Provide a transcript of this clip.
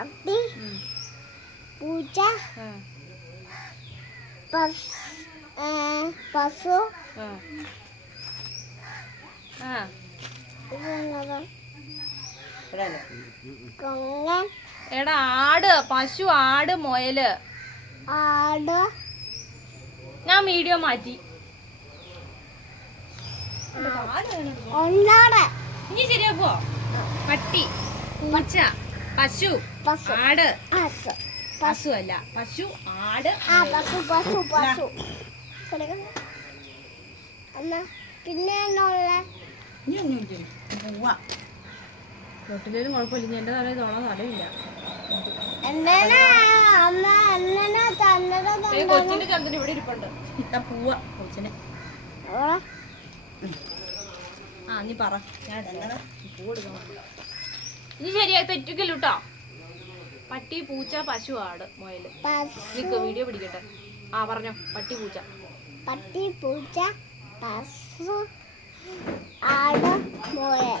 പട്ടി പൂച്ച പശു കൊങ്ങൻ എടാ ആട് പശു ആട് മുയല് ആട് ഞാൻ വീഡിയോ മാറ്റി ഇനി ശരിയാക്കുവോ പട്ടി പൂച്ച പശു ആട് പശു അല്ല പശു ആട് പിന്നെ തൊട്ടിലും കുഴപ്പമില്ല എന്റെ തലയിൽ തലയില്ല കൊച്ചിന്റെ ചന്ദന ഇവിടെ ഇരിപ്പുണ്ട് പൂവ കൊച്ചിനെ നീ പറ ഇനി ശരിയായി തെറ്റിക്കല്ലോ കേട്ടോ പട്ടി പൂച്ച പശു ആട് മുയല് വീഡിയോ പിടിക്കട്ടെ പറഞ്ഞോ പട്ടി പൂച്ച പശു ആട് മുയൽ